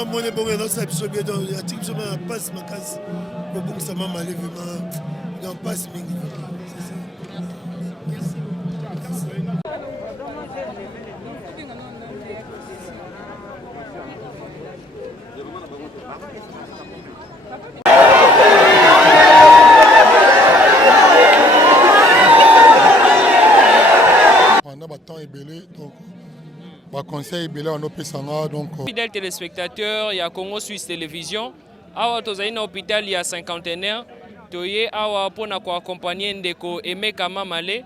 vraiment monnaie bon dans sa biso bien donc ya tiki soma passe ma casse ko bon ça m'a malé vraiment dans passe mingi c'est ça. Pendant le temps est belé donc conseil belé en opesanga donc fidèles téléspectateurs, il y a Congo Suisse Télévision. Awa tozali na hôpital ya cinquantenaire. Toye awa pona ko accompagner ndeko Emeka Mamale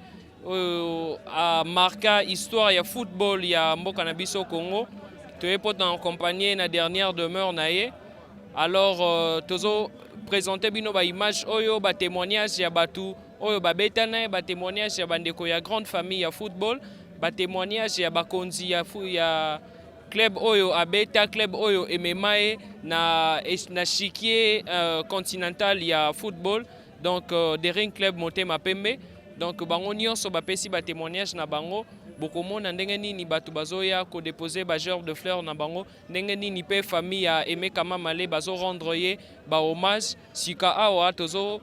a marqué histoire ya football ya mboka na biso Congo. Toye pona accompagner na dernière demeure na ye. Alors tozo présenter bino ba image oyo ba témoignage ya batu oyo ba betana ba témoignage ya bandeko ya grande famille ya football. Ba témoignage ya bakonzi ya club oyo abeta club oyo ememae na chiquier continental ya football donc Daring Club Motema Pembe donc bango nyonso bapesi ba témoignage na bango bokomona ndenge nini batu bazoya ko déposer ba gerbe de fleurs na bango ndenge nini pe famille ya Emeka Mamale bazo rendre ye ba hommage sika awa tozo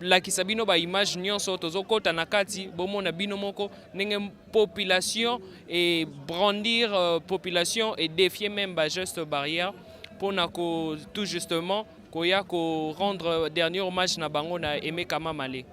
lakisa bino ba image nyonso tozokota na kati bomona bino moko ndenge population et brandir population et défier même ba geste barrière pour na ko tout justement koya ko rendre dernier hommage na bango na Emeka Mamale.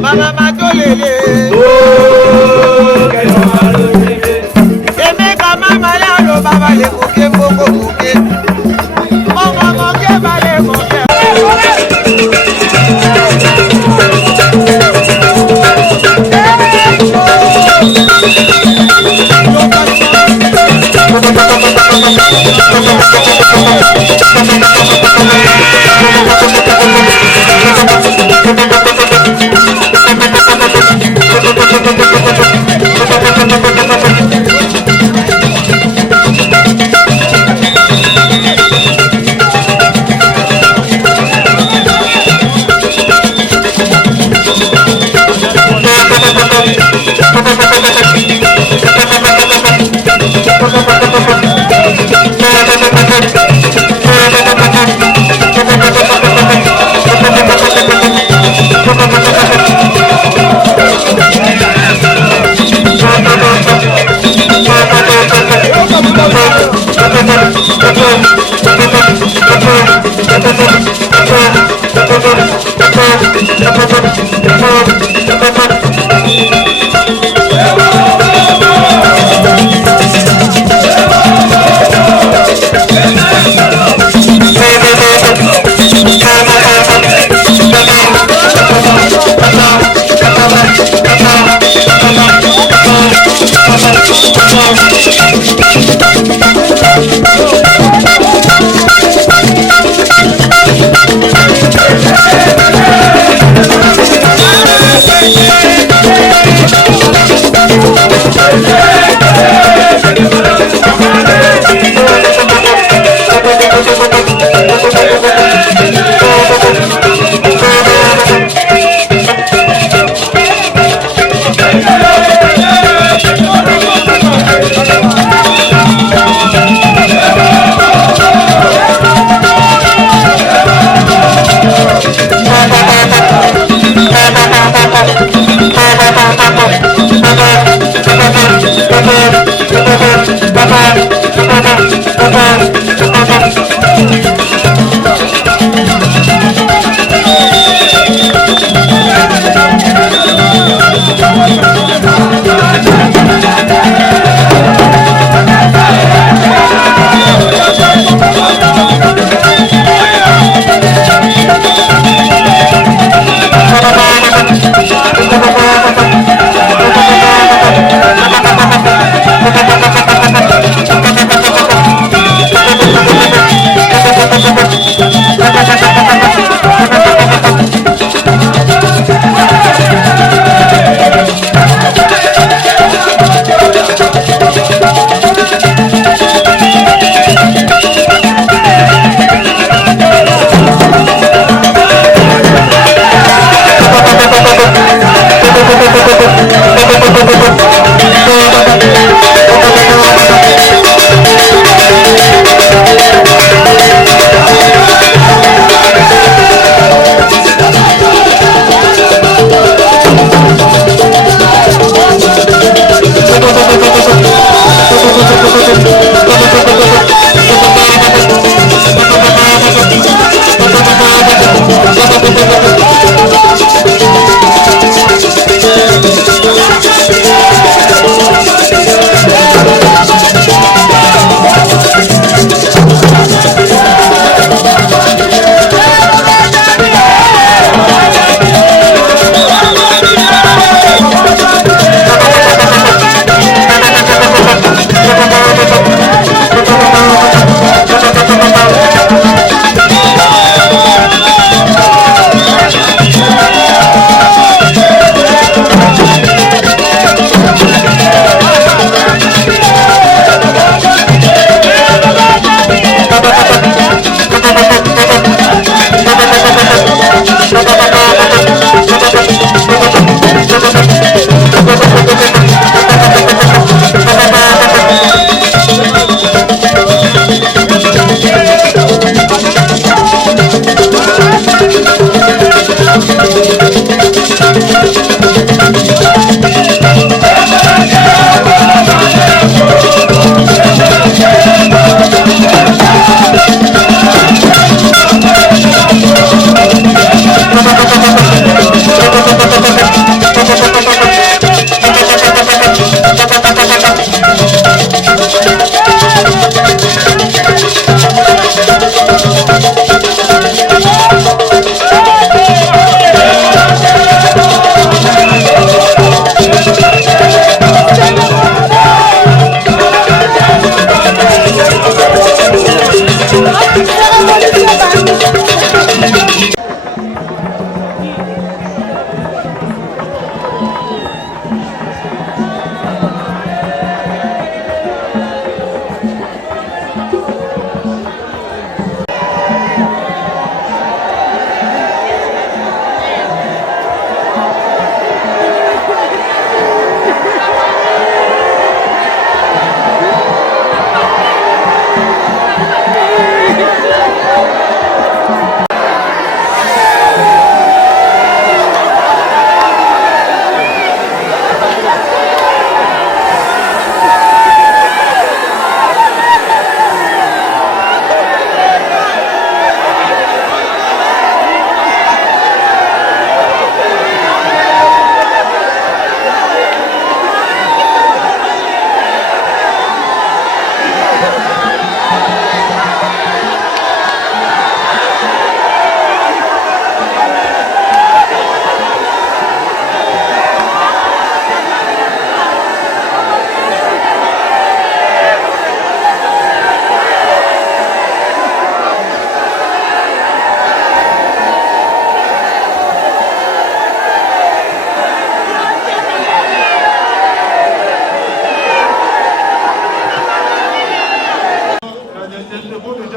Mama matolele Emeka Mamale alo baba le moke mboko moke Mama moke bale moke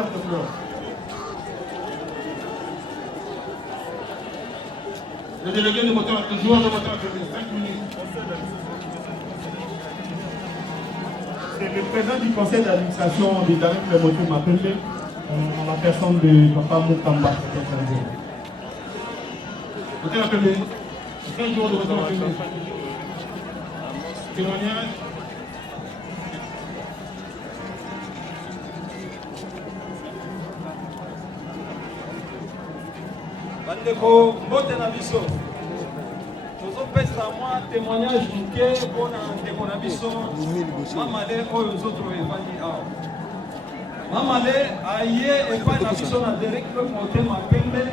porteur de fleurs. Le délégué de moteur, le joueur de moteur, 5 minutes. C'est le président du conseil d'administration de Daring Le Moteur Mapembe, en la personne de Papa Moukamba. Moteur Mapembe, 5 jours de moteur Mapembe. Témoignage. bandeko mbote na biso tozopesa mwa témoignage moke mpona ndeko na biso mamale oyo nzoto evandi awa mamale aye epai na biso na Derek Motema Pembe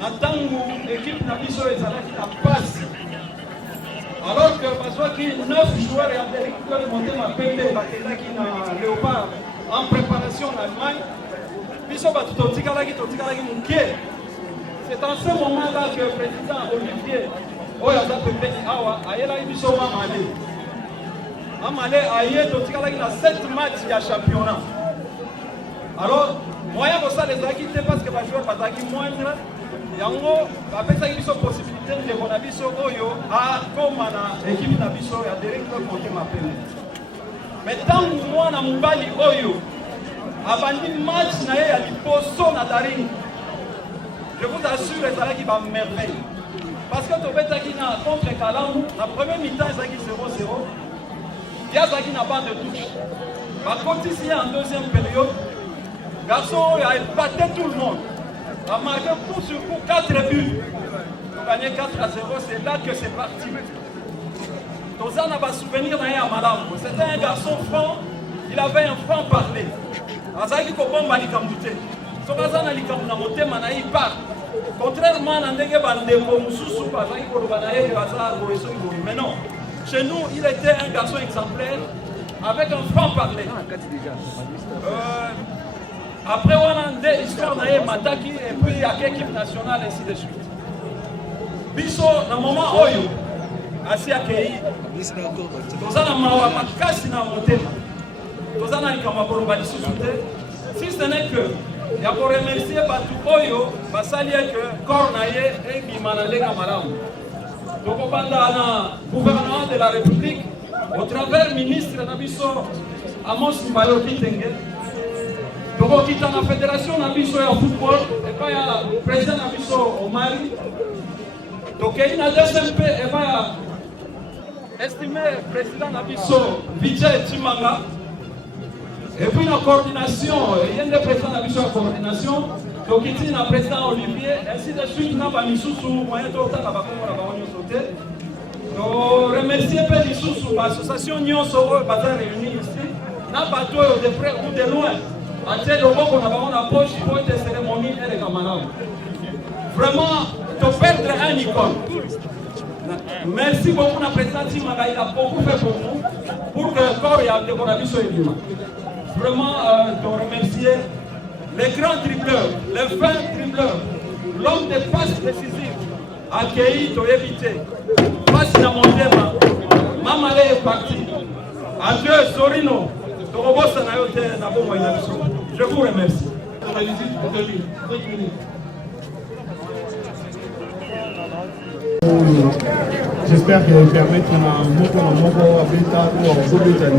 na ntango ekipe na biso ezalaki na pasi alors que bazwaki 9 joueurs ya Derek Motema Pembe bakendaki na Léopard en préparation en Allemagne biso bato totikalaki moke. C'est en ce moment-là que le président Olivier Oyaza Pembeni Awa a eu son Mamale. Mamale a eu dans 7 matchs de championnat. Alors, moyen pour ça les acquittés parce que les joueurs sont acquis moindre. Yango, après ça, il y a une possibilité de Bonabiso Oyo à comme l'équipe Nabiso et à Derek Côté m'appelle. Mais tant que moi, na Mubali Oyo, avant le match, na y a l'imposo na Daring. Je vous assure, ça qui va merveille. Parce que tu fais contre Kalam, la première mi-temps, c'est 0-0. Il y a ça qui n'a pas de touche. Par contre, ici, en deuxième période, garçon a épaté tout le monde. Il a marqué coup sur coup 4 buts. Pour gagner 4-0, c'est là que c'est parti. Tozan n'a pas souvenir d'un Malam. C'était un garçon franc, il avait un franc parler. Azaki Kobomba Likamouté. Sobazana Likamuna Motema na part. Contrairement à Ndege Bandeko Moussou, mais non, chez nous, il était un garçon exemplaire avec un franc parler. Après, on a des histoires de Mataki et puis il y a l'équipe nationale, ainsi de suite. Biso, dans le moment où assis à Kéhi, nous avons makasi na motema. Nous avons dit si ce n'est que il y a pour remercier Batu Oyo, Basali que Cornaye et Bimanalega Maram. Donc, on va dans le gouvernement de la République, au travers du ministre Nabiso Amos Mbayo Kitenge. Donc, on quitte la fédération Nabiso et football, et pas le président Nabiso Omari. Donc, il y a une deuxième paix, et pas estimé président Nabiso Vijay Chimanga. Et puis la coordination, il y a des présidents de la coordination, donc il y a le président Olivier, ainsi de suite, il y a des sous moyens de sauter. Donc remercier les sous l'association Nyon Soro, bazar réunis ici, n'a pas tout de près ou de loin. À tel moment qu'on a la poche pour des cérémonies et les camarades. Vraiment, de perdre un icône. Merci beaucoup, la présidente Timaga, il a beaucoup fait pour nous, pour que le corps y ait des conditions évidemment. Vraiment, de remercier les grands dribbleurs, les fins dribbleurs, l'homme des passes décisives, accueilli, tu évité. Passe dans mon thème, Mamale est parti. Adieu, Sorino, je vous remercie. J'espère qu'il va permettre à Moko Abeta ou à Zobeta de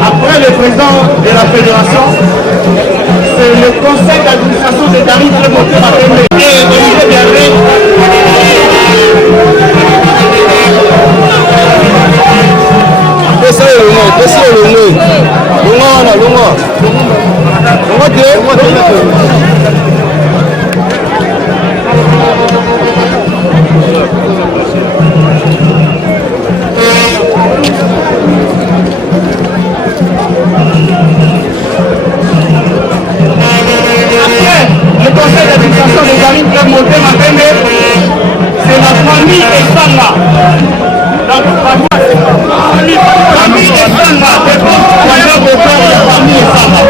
Après le président de la fédération, c'est le conseil d'administration de Daring Le Moteur Mapembe et Olivier Biarré. Longo Le conseil d'administration de Darine Club Monté Mapembe, c'est la famille Esanga. Donc, famille Esanga, c'est pour la famille Esanga.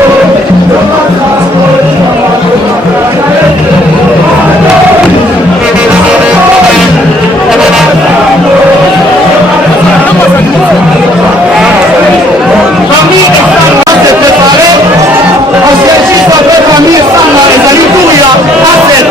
Famille Esanga s'est préparée. On s'agit avec famille Esanga et Zali Touria à 7.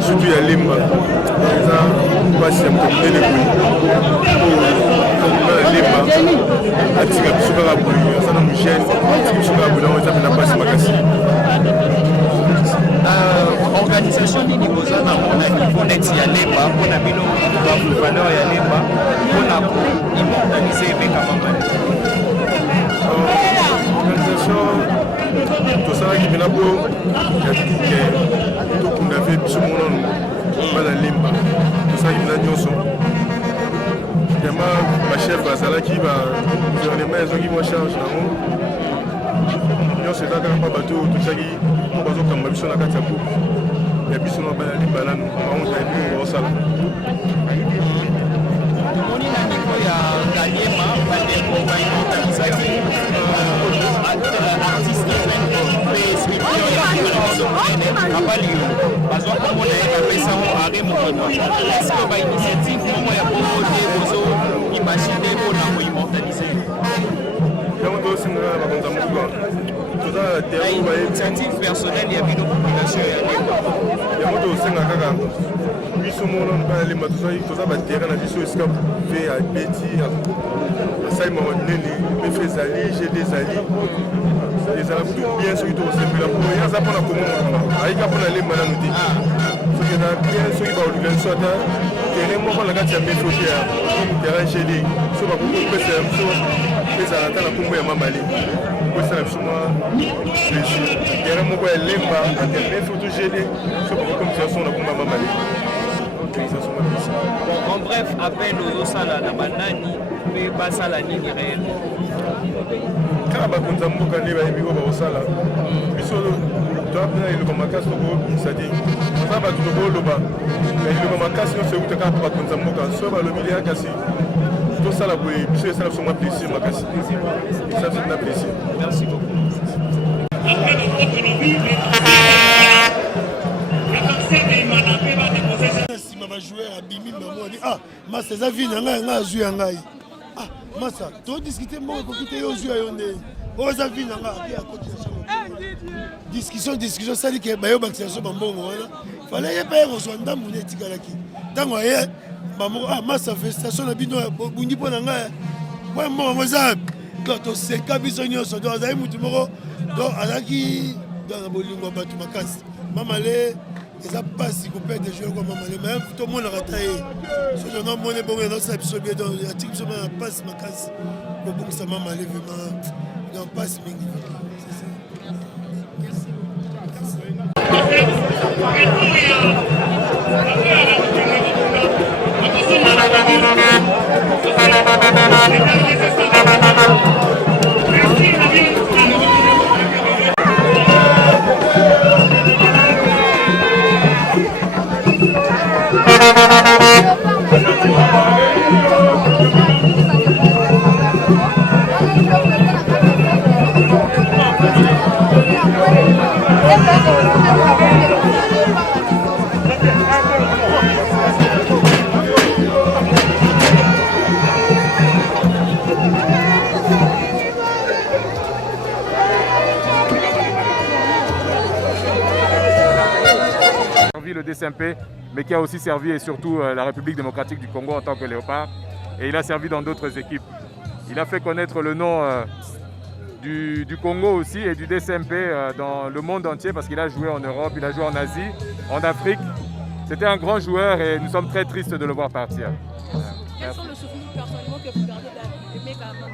Surtout il y a Limba, basi ya mtomnene boye Limba atika biso kaka boye aza na mugene atika biso kaka boye nango eza mpena mpasi makasi. Organisation nini boza na mona niveau neti ya Lemba mpona bino bavaleur ya Lemba mpona koimmortalize Emeka Mamale? Organisation tosalaki mpena po ya tuke tokunda ve biso monano bana Lemba tosalaki mpena nyonso yama bachef bazalaki bagouvernement ezongi mwa charge nango nyonso eza kaka mpa bato totiaki mpo bazokamba biso na kati ya groupe ya biso na bana Lemba nanu baonza ya bino baosala. Tomoni na niveau ya Kanyema bandeko baimortalisaki artiste mpe sculpteur ya biso monene abali yo bazwa komona ye bapesa ngo arrêt mokoto. Est-ce que bainitiative moko ya bongo te bozo imagine mpona koimmortalize yango tosengaka bakonza mokuba toza na terrain initiative personnelle ya bino population ya Lemba yango tosenga kaka biso mono bana Lemba toza baterrain na biso esika ve abeti asali moko nene mefe ezali gd ezali ezala kutu bien soki tokosepela mpo aza mpona komona ayika mpona Lemba nano te soki eza bien soki baorganisation ata terrain moko na kati ya mefe ote ya terrain gd so bakoki kopesa ya biso ezala ata na nkombo ya Mamale kosala biso mwa plaisir terrain moko ya Lemba ata mefe oto gd so bakokomisa so na nkombo ya Mamale. En bref, appel aux sala na banani pe basala nini réel. Kaka bakonza mboka nde bayebi ko baosala biso toapena eloko makasi tokobimisa te oza bato tokoloba eloko makasi nyonso euta kaka mpo bakonza mboka so balobi leya kasi tosala boye biso esala biso mwa plaisir makasi esala biso na plaisir. Merci beaucoup. nsima bajoueur abimi bamoni masa eza vi na ngai ngai azwi ya ngai masa todiskute moko ekoki te yo ozwi ya yo nde oza vie na nga ya cotisation discussion sali ke bayo vaccination bambongo wana fallait ye paye kozwa ndambu ne etikalaki ntango aye bamoko masa festation na bino bungi mpo na ngai po mbongo moza toseka biso nyonso donc azali mutu moko donc azalaki na bolingo ya bato makasi mamale eza mpasi koperde joueur kwa mamale me tomonaka ta ye soki onamone bongo enosala biso bie donc atiki biso na mpasi makasi kobongisa mamale vraiment donc mpasi mingi le DSMP, mais qui a aussi servi et surtout la République démocratique du Congo en tant que léopard. Et il a servi dans d'autres équipes. Il a fait connaître le nom du Congo aussi et du DSMP dans le monde entier parce qu'il a joué en Europe, il a joué en Asie, en Afrique. C'était un grand joueur et nous sommes très tristes de le voir partir. Quels sont les souvenirs personnellement que vous gardez d'Aimé Kama?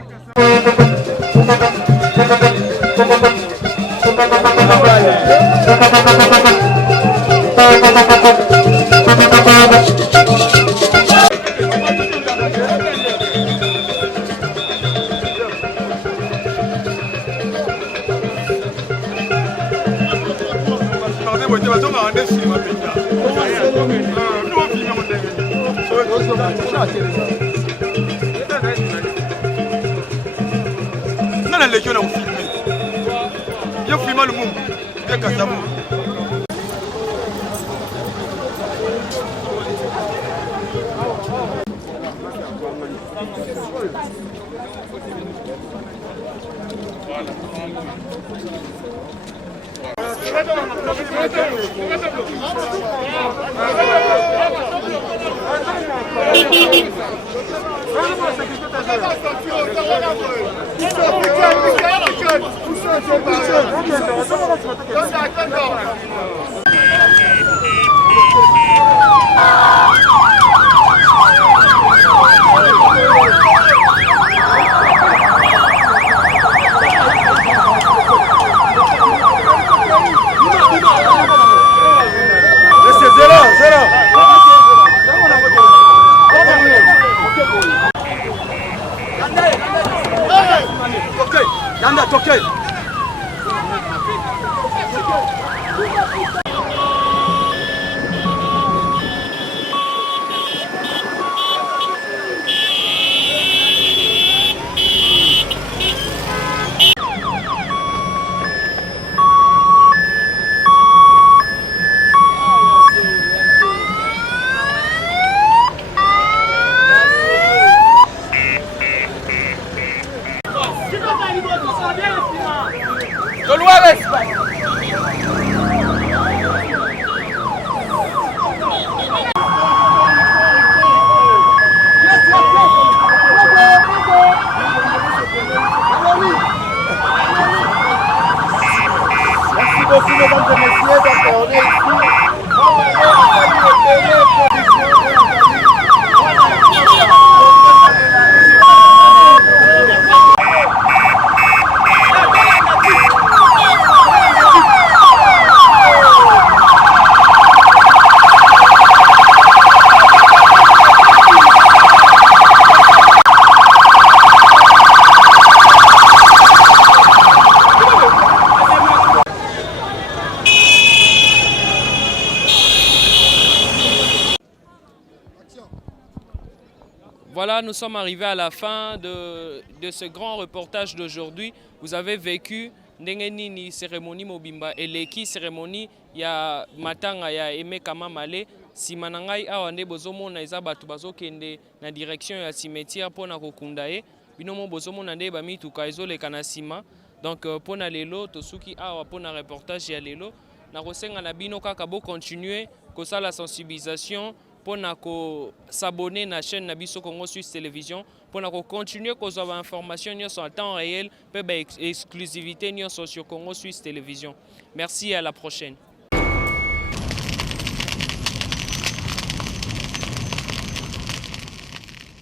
Nana Légion a filmé. Il a filmé le monde. Il a cassé. Voilà, nous sommes arrivés à la fin de ce grand reportage d'aujourd'hui. Vous avez vécu Ndengenini cérémonie Mobimba et l'équipe cérémonie ya matanga ya Aimé Kama Malé. Simanangai awande bozomo na eza batu bazokende na direction ya cimetière pona kokundaye. Binomo bozomo na nde bamituka ezoleka na sima. Donc pour na lelo tosuki awa pour na reportage ya lelo na kosenga na bino kaka bo continuer ko ça la sensibilisation pour na ko s'abonner na chaîne na biso Congo Suisse Télévision pour na ko continuer ko avoir information sur en temps réel pe ba exclusivité sur Congo Suisse Télévision. Merci et à la prochaine.